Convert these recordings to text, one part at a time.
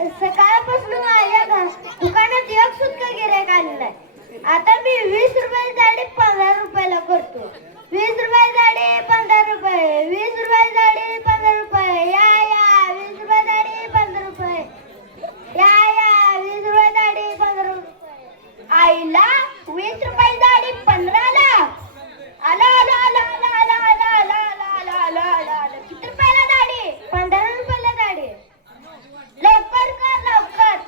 सकाळपासून माझ्या दुकानात एक सुद्धा गिऱ्हाईक आलं नाही. आता मी 20 रुपये साडी 15 रुपयाला करतो. 20 रुपये साडी 15 रुपये, 20 रुपये साडी 15 रुपये, या 20 रुपये साडी 15 रुपये, या 20 रुपये साडी 15 रुपये. आईला 20 रुपये साडी 15 ला आला आला आला आला आला आला आला आला आला आला आला. किती रुपयाला साडी? 15 रुपयाला साडी. लवकर कर लवकर.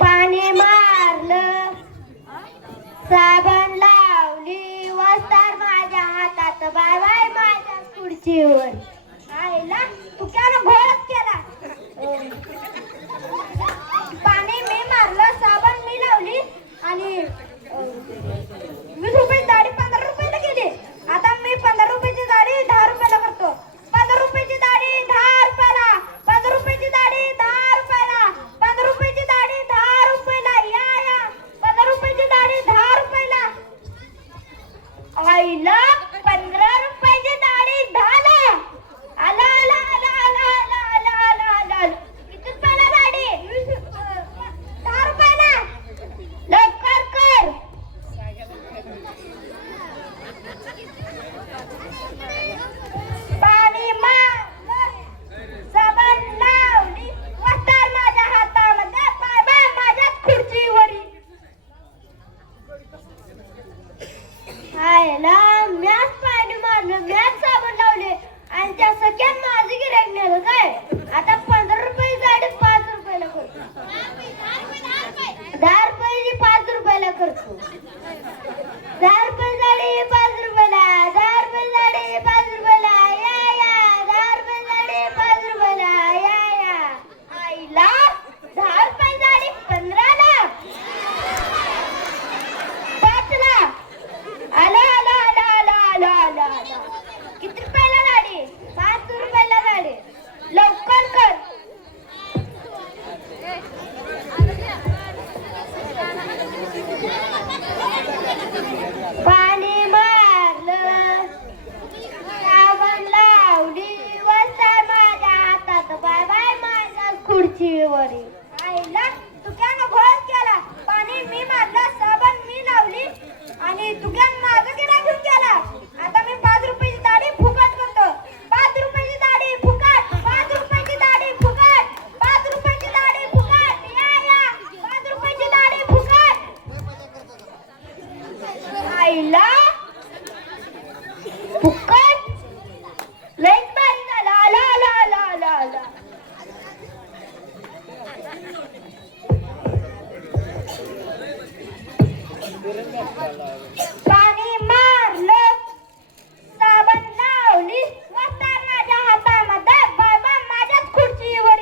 पाणी मारलं, साबण लावली, वस्तार माझ्या हातात, बाय बाय माझ्या खुर्चीवर. आईला तू क्या घोळच केला. पाणी मी मारलं, साबण मी लावली आणि 20 रुपये दाढी 15 रुपयाला गेली. आता मी 15 रुपयाची दाढी 10 रुपयाला करतो. 15 रुपयाची दाढी 10 रुपयाला, 15 रुपयाची दाढी 10 रुपयाला, 15 रुपयाची दाढी 10 रुपयाला, या 15 रुपयाची दाढी 10 रुपयाला. आईला 15 रुपयाची दाढी 10 ला आला आला आला आला आला आला आला आला. किती रुपयाला दाढी? 10 रुपयाला. लवकर कर. पाणी मारलं, साबण लावली, वस्तार माझ्या हातामध्ये, बाय बाय माझ्या खुर्चीवर. आयला मॅच पाणी मारलं, मॅच साबण लावले आणि त्या सगळ्यात माझी गिऱ्हाईक नेलं काय. आता 15 रुपये साडी 5 रुपयाला करतो. 10 रुपयाची 5 रुपयाला करतो. 10 रुपये साडी 5 रुपयाला, 10 रुपये साडी 5 रुपयाला, या 10 रुपये साडी 5 रुपयाला, या आईला 10 रुपये साडी 15 ला 5 ला आला आला आला आला आला आला आला. किती रुपयाला साडी? 5 रुपयाला साडी. लवकर कर. पाणी मारलं, साबण लावली, वस्तार माझ्या हातात, बाय बाय माझ्या खुर्चीवर. आईला तू क्या घोळ केला. पाणी मी मारलं, साबण मी लावली आणि तू क्या माझं केला घेऊन गेला. आता मी 5 रुपयाची दाढी फुकट करतो. 5 रुपयाची दाढी फुकट, 5 रुपयाची दाढी फुकट, 5 रुपयाची दाढी फुकट, या 5 रुपयाची दाढी फुकट. आईला फुकट लईच भारी झालं. आला आला आला आला आला. पाणी मारलं, साबण लावली, वस्तार माझ्या हातामध्ये, बाय बाय माझ्याच खुर्चीवर.